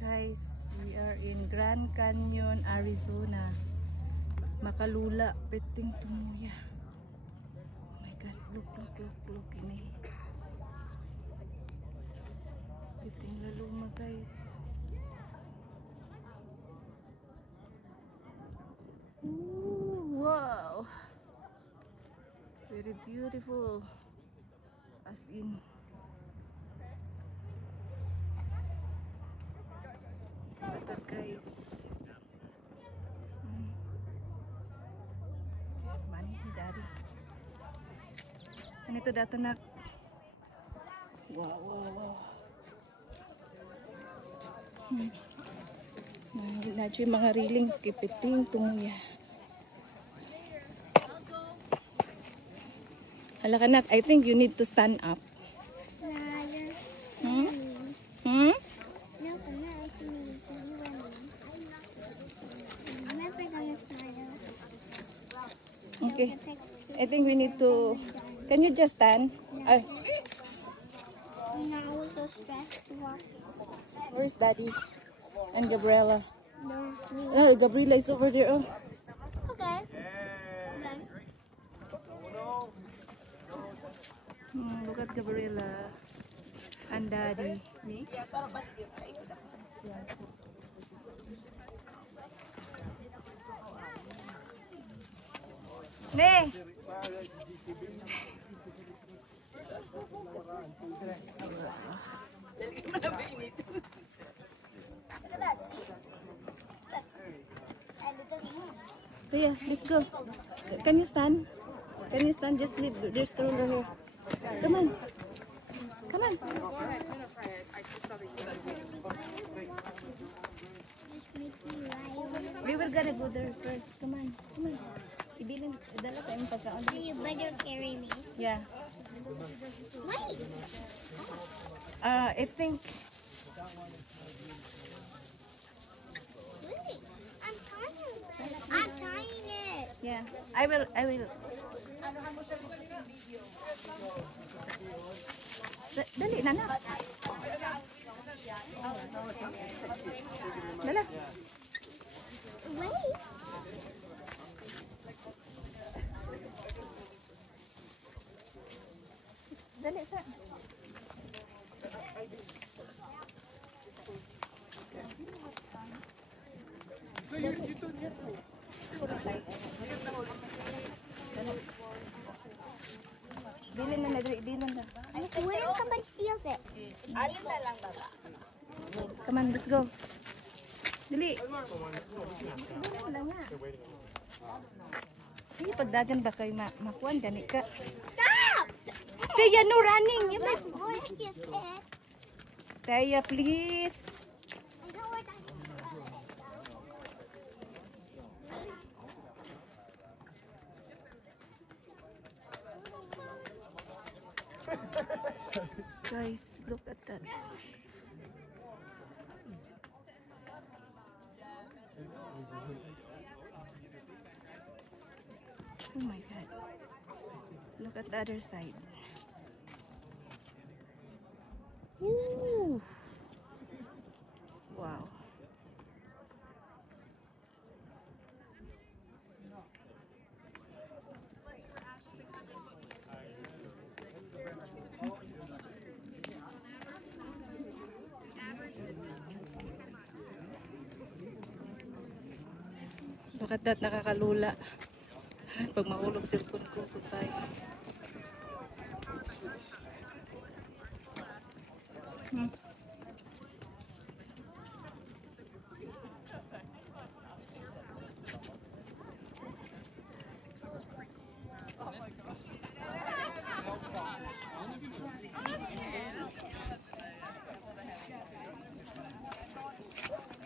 Guys, we are in Grand Canyon, Arizona. Makalula, Piting Tumuya. Oh my God, look ini. Piting Laluma, guys. Ooh, wow, very beautiful, as in. Ito guys, mani dari. Ano ito data nak? Wow. Medyo yung mga reelings kay Piting Tumuya. Hala ka nak, I think you need to stand up. Okay, I think we need to. Can you just stand? Now we're so stressed to walk. Where's Daddy and Gabriela? No. Oh, Gabriela is over there. Oh. Okay. Look at Gabriela and Daddy. Me? Ne. So yeah, let's go. Can you stand? Can you stand? Just leave their stroller here. Come on. Come on. We were gonna go there first. Come on. Come on. Ibilin, dala tayong pagkaon. You better carry me. Yeah. Wait. I think. Wait. I'm tying it. Yeah. I will. Dali na na. Dala. Wait. Dali sa. Bilin na bilin na. What if somebody steals it? Come on, let's go. Dali. Sige, pagdagan ba kayo makuan gani ka? Stop! Taya, no running. You Let's go and get it. Taya, please. I know what I Guys, look at that. Oh my God. Look at the other side. Ooh. Wow. Look at that, nakakalula. Pag mahulog cellphone ko, goodbye.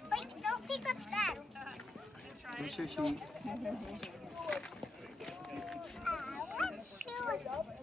Wait, don't pick up that. Sushi. Let's do it.